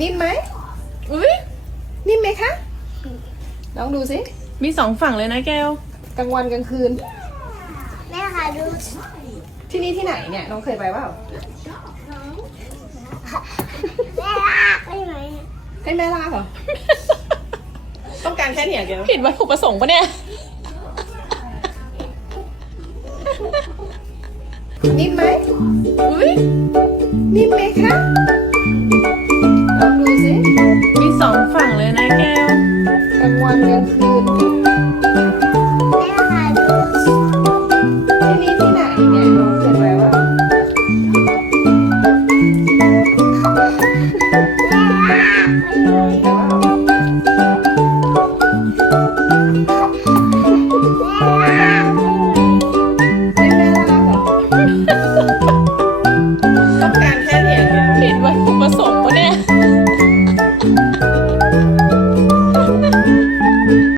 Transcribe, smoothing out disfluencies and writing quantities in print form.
นิ่มไหม อุ้ย นิ่มไหมคะลองดูสิ มีสองฝั่งเลยนะแก้ว กลางวันกลางคืน แม่ค่ะดู ที่นี่ที่ไหนเนี่ยน้องเคยไปเปล่า แม่ลากได้ไหม ให้แม่ลากเหรอ ต้องการแค่เนี่ยเกล ผิดวัตถุประสงค์ปะเนี่ย นิ่มไหม อุ้ย นิ่มไหมคะลองดูสิ มีสองฝั่งเลยนะแก้ว กลางวันกลางคืน แม่ค่ะดู ที่นี่ที่ไหนเนี่ยน้องเคยไปเปล่า แม่ลากได้ไหม ไปเปล่า